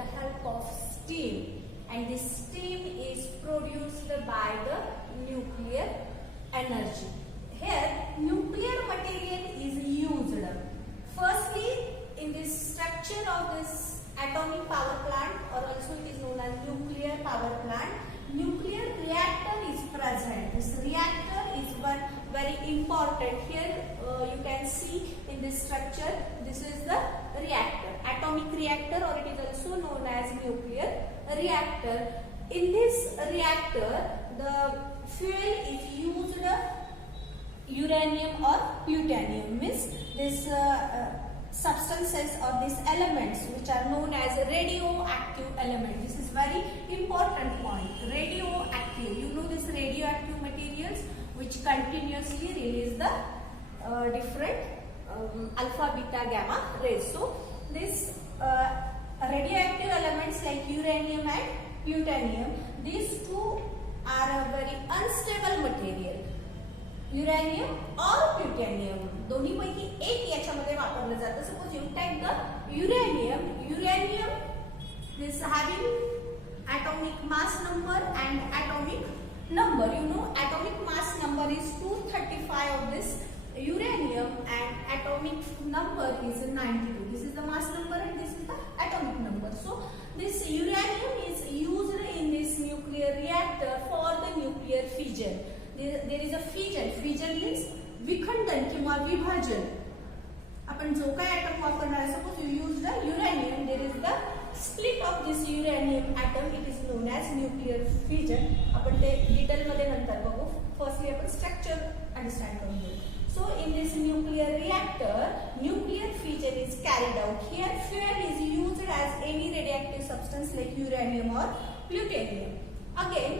the help of steam, and this steam is produced by the nuclear energy. Here nuclear material is used. Firstly, in this structure of this atomic power plant, or also it is known as nuclear power plant, nuclear reactor is present. This reactor is one very important. Here you can see in this structure, this is the reactor, atomic reactor, or it is also known as nuclear reactor. In this reactor, the fuel is used uranium or plutonium, means this substances or these elements which are known as radioactive element. This is very important point. Radioactive, you know this radioactive materials which continuously release the different alpha, beta, gamma rays. So this radioactive elements like uranium and plutonium, these two are a very unstable material. Uranium और plutonium दोन्ही पैकी एक याच्यामध्ये वापरलं जातं. Suppose you take the uranium this having atomic mass number and atomic number. You know atomic mass number is 235 of this uranium and atomic number is 92. This is the mass number and this is the atomic number. So this uranium is used in this nuclear reactor for the nuclear fission. There is a fission means विखंडन किंवा विभाजन. आपण जो काय atom वापरणार आहे, suppose you use the uranium, there is the split of this uranium atom, it is known as nuclear fission. आपण ते डिटेल मध्ये नंतर बघू. फर्स्टली आपण स्ट्रक्चर अंडरस्टँड करून घेऊ. So in this nuclear reactor, nuclear fission is carried out. Here fuel is used as any radioactive substance like uranium or plutonium. Again,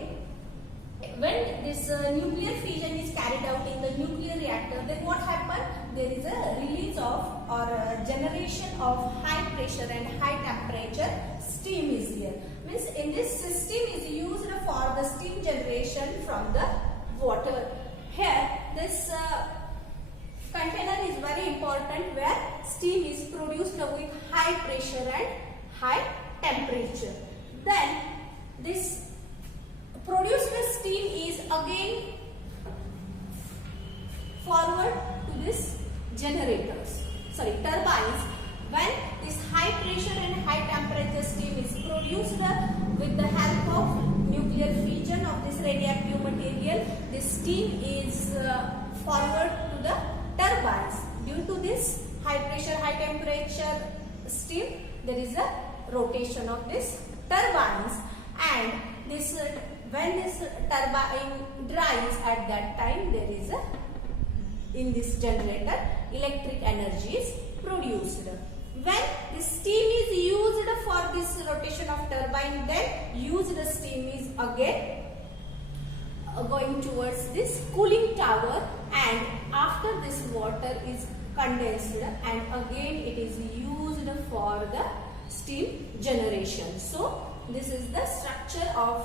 when this nuclear fission is carried out in the nuclear reactor, then what happens? There is a release of or a generation of high pressure and high temperature steam is here. Means in this system is used for the steam generation from the water. Here this container is very important where steam is produced with high pressure and high temperature. Then this produced steam is again forward to this turbines. When this high pressure and high temperature steam is produced with the help of nuclear fission of this radioactive material, this steam is forward to the turbines. Due to this high pressure, high temperature steam, there is a rotation of this turbines, and this when this turbine dries at that time, there is a in this generator electric energy is produced. When the steam is used for this rotation of turbine, then used steam is again going towards this cooling tower, and after this water is condensed and again it is used for the steam generation. So this is the structure of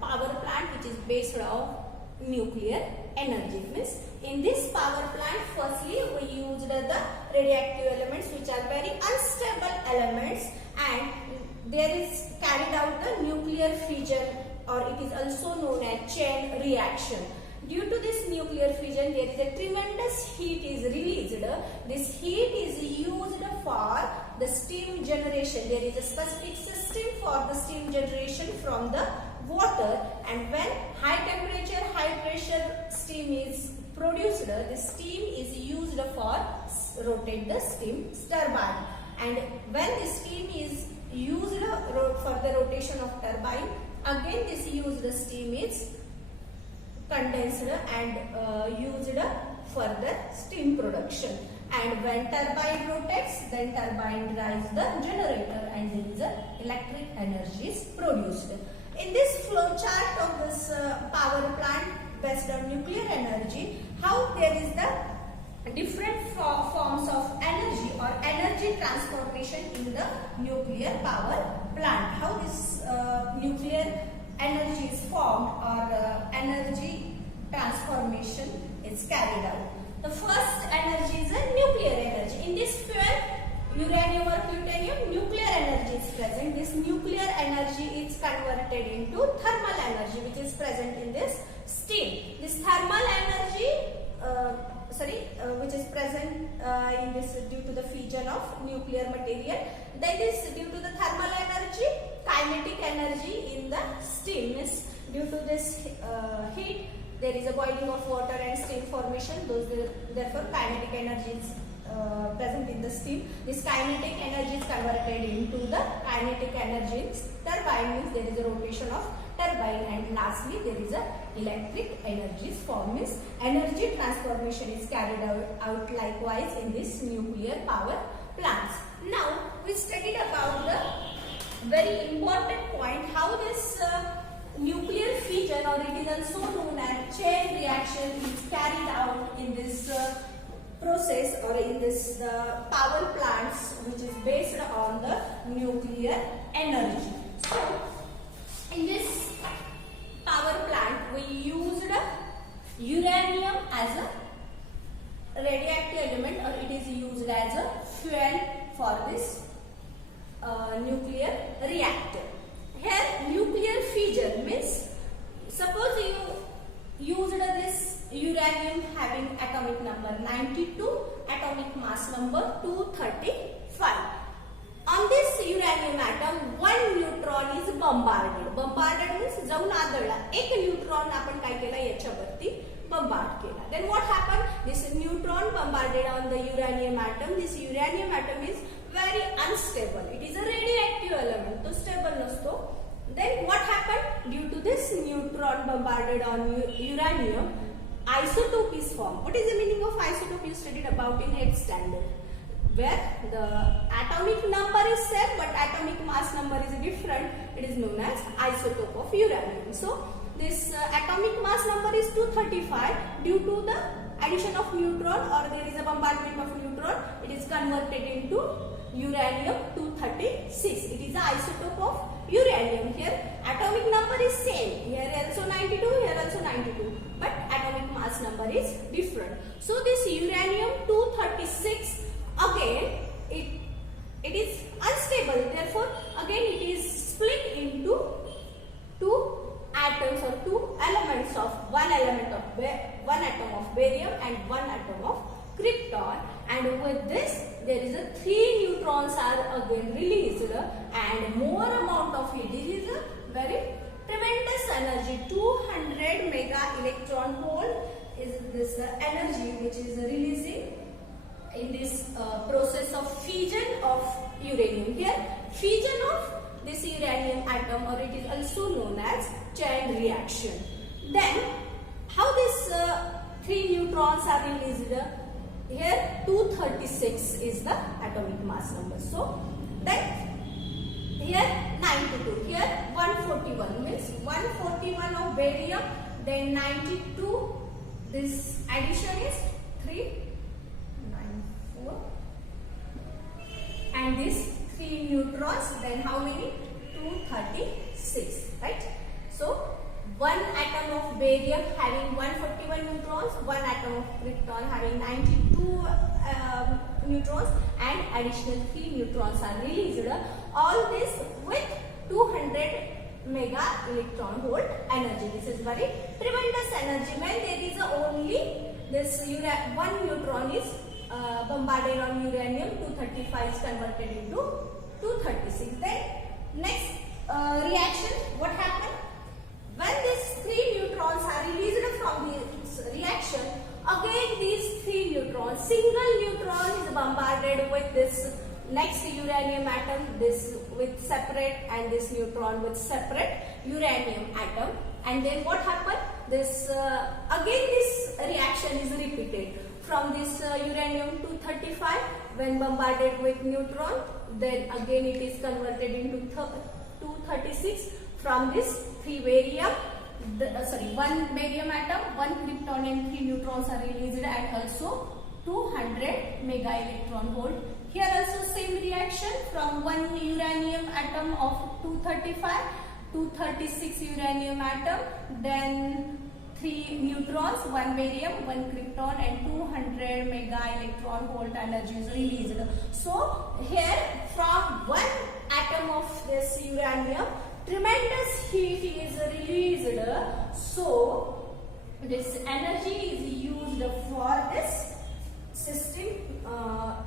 power plant which is based on nuclear energy. Means in this power plant, firstly we used the radioactive elements which are very unstable elements, and there is carried out the nuclear fission, or it is also known as chain reaction. Due to this nuclear fission, there is a tremendous heat is released. This heat is used for the steam generation. There is a specific system for the steam generation from the water, and when high temperature, high pressure steam is produced, the steam is used for rotate the steam turbine, and when the steam is used for the rotation of turbine, again this used steam is condensed and used for the steam production. And when turbine rotates, then turbine drives the generator and there is a electric energy is produced. In this flow chart of this power plant based on nuclear energy, how there is the different forms of energy or energy transformation in the nuclear power plant. How this nuclear energy is formed or energy transformation is carried out. The first energy is a nuclear energy. In this fuel, uranium or plutonium, nuclear energy is present. This converted into thermal energy, which is present in this steam. This thermal energy, which is present in this due to the fission of nuclear material. That is due to the thermal energy, kinetic energy in the steam is due to this heat. There is a boiling of water and steam formation. Therefore, kinetic energy is present in the steam. This kinetic energy is converted into the kinetic energy in turbine, means there is a rotation of turbine, and lastly there is a electric energy form, means energy transformation is carried out likewise in this nuclear power plants. Now we studied about the very important point, how this nuclear fission, or it is also known as chain reaction, is carried out in this process or in this power plants, which is based on the nuclear energy. So in this power plant we used uranium as a radioactive element, or it is used as a fuel for this nuclear reactor. Here nuclear fission means, suppose you used this uranium having atomic number 92, atomic mass number 235. On this uranium atom, one neutron is bombarded. Bombarded means जाऊन आदळला. एक neutron आपण काय केला याच्यावरती bombard केला. Then what happened? This neutron bombarded on the uranium atom. This uranium atom is very unstable. It is a radioactive element. तो stable नसतो. Then what happened? Due to this neutron bombarded on uranium, isotope is formed. What is the meaning of isotope? You studied about in 8th standard, where the atomic number is same but atomic mass number is different. It is known as isotope of uranium. So this atomic mass number is 235. Due to the addition of neutron, or there is a bombardment of neutron, it is converted into uranium 236. It is the isotope of uranium. Here atomic number is same. Here also 92, here also 92, but atomic mass number is different. So this uranium 236, again it is unstable. Therefore again it is split into two atoms or two elements of one atom of barium and one atom of krypton, and with this there is a 3 neutrons are again released, and more amount of heat. This is a very tremendous energy. 200 mega electron volt is this energy which is releasing in this process of fission of uranium. Here fission of this uranium atom, or it is also known as chain reaction. Then how this 3 neutrons are released? Here 236 is the atomic mass number. So then here 92, here 141, means 141 of barium, then 92, this addition is 394, and these 3 neutrons, then how many? 236, right? So one atom of barium having 141 neutrons, one atom of krypton having 92 neutrons, and additional 3 neutrons are released. All this with 200 mega electron volt energy. This is very tremendous energy. When there is only this one neutron is bombarded on uranium, 235 is converted into 236. Then next reaction, what happened? When these 3 neutrons are released from this reaction, again these 3 neutrons, single neutron is bombarded with this next uranium atom, this with separate, and this neutron with separate uranium atom. And then what happened? This again this reaction is repeated. From this uranium 235, when bombarded with neutron, then again it is converted into 236. From this 3 barium, one barium atom, one krypton, and 3 neutrons are released, and also 200 mega electron volt. Here also same reaction. From one uranium atom of 235, 236 uranium atom, then 3 neutrons, one barium, one krypton, and 200 mega electron volt energy is released. So here from one atom of this uranium, tremendous heat is released, so this energy is used for this system,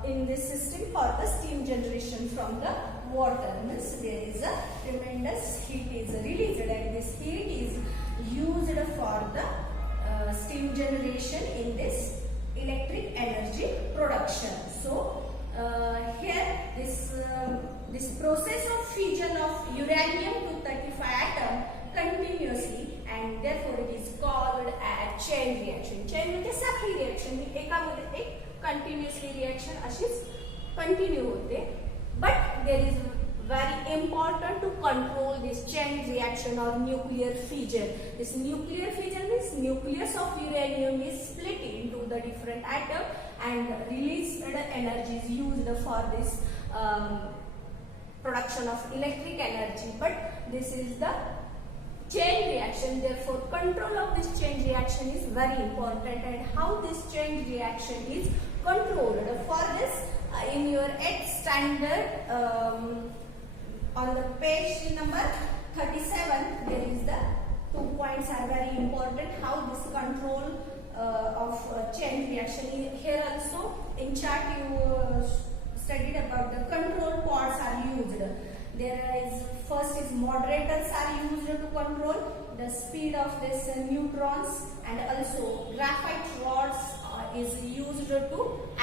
in this system for the steam generation from the water. Means there is a tremendous heat is released, and this heat is used for the steam generation in this electric energy production. So here this process of fusion of uranium-235 atom continuously, and therefore it is called a chain reaction. Chain म्हणजे साखळी reaction, एकामध्ये एक continuously reaction अशीच continue होते. But there is very important to control this chain reaction or nuclear fission. This nuclear fission means nucleus of uranium is split into the different atom and released energy is used for this production of electric energy. But this is the chain reaction, therefore control of this chain reaction is very important. And how this chain reaction is controlled, for this in your 8th standard on the page number 37 there is the 2 points are very important, how this control of chain reaction. Here also in chart you studied about the control pods are used. There is first is moderators are used to control the speed of this neutrons, and also graphite rods is used to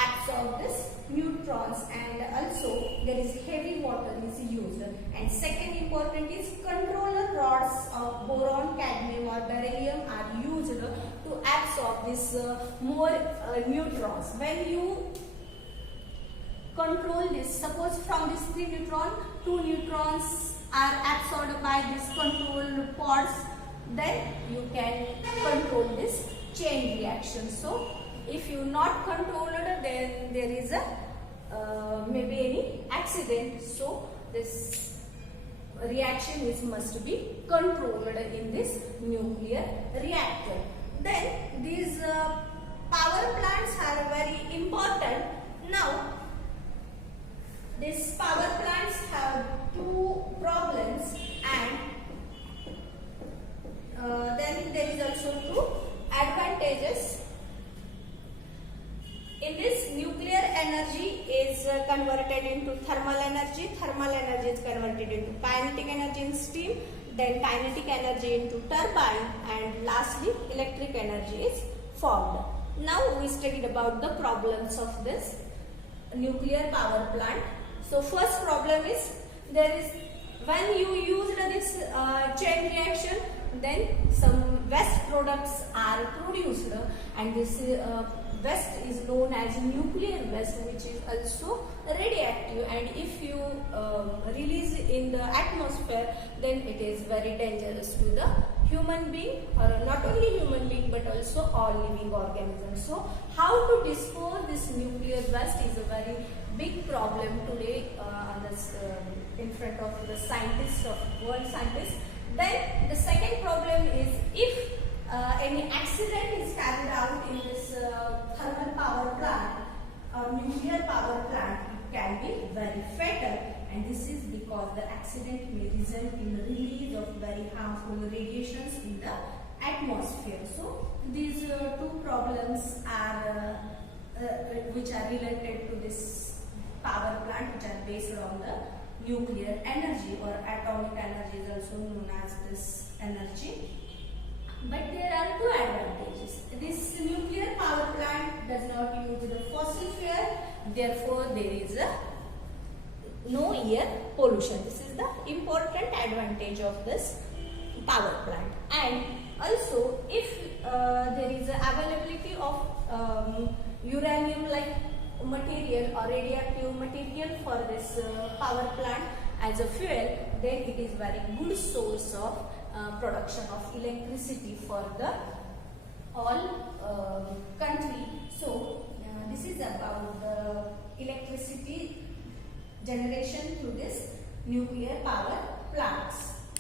absorb this neutrons, and also there is heavy water is used. And second important is controller rods of boron, cadmium or beryllium are used to absorb this more neutrons. When you control this, suppose from this 3 neutron, 2 neutrons are absorbed by this control pods, then you can control this chain reaction. So if you not control it, then there is a maybe any accident. So this reaction is must be controlled in this nuclear reactor. Then these power plants are very important. Now these power plants have 2 problems, and then there is also 2 advantages. In this, nuclear energy is converted into thermal energy is converted into kinetic energy in steam, then kinetic energy into turbine, and lastly electric energy is formed. Now we studied about the problems of this nuclear power plant. So first problem is, there is when you use this chain reaction, then some waste products are produced, and this waste is known as nuclear waste, which is also radioactive, and if you release in the atmosphere, then it is very dangerous to the human being, or not only human being but also all living organisms. So how to dispose this nuclear waste is a very big problem today on this, in front of the scientists, of world scientists. Then the second problem is, if any accident is carried out in this thermal power plant or nuclear power plant, it can be very fatal, and this is because the accident may result in the release of very harmful radiations in the atmosphere. So these 2 problems are which are related to this power plant, which are based on the nuclear energy, or atomic energy is also known as this energy. But there are 2 advantages. This nuclear power plant does not use the fossil fuel, therefore there is no air pollution. This is the important advantage of this power plant. And also, if there is availability of uranium like material or radioactive material for this power plant as a fuel, then it is very good source of production of electricity for the all country. So this is about the electricity generation through this nuclear power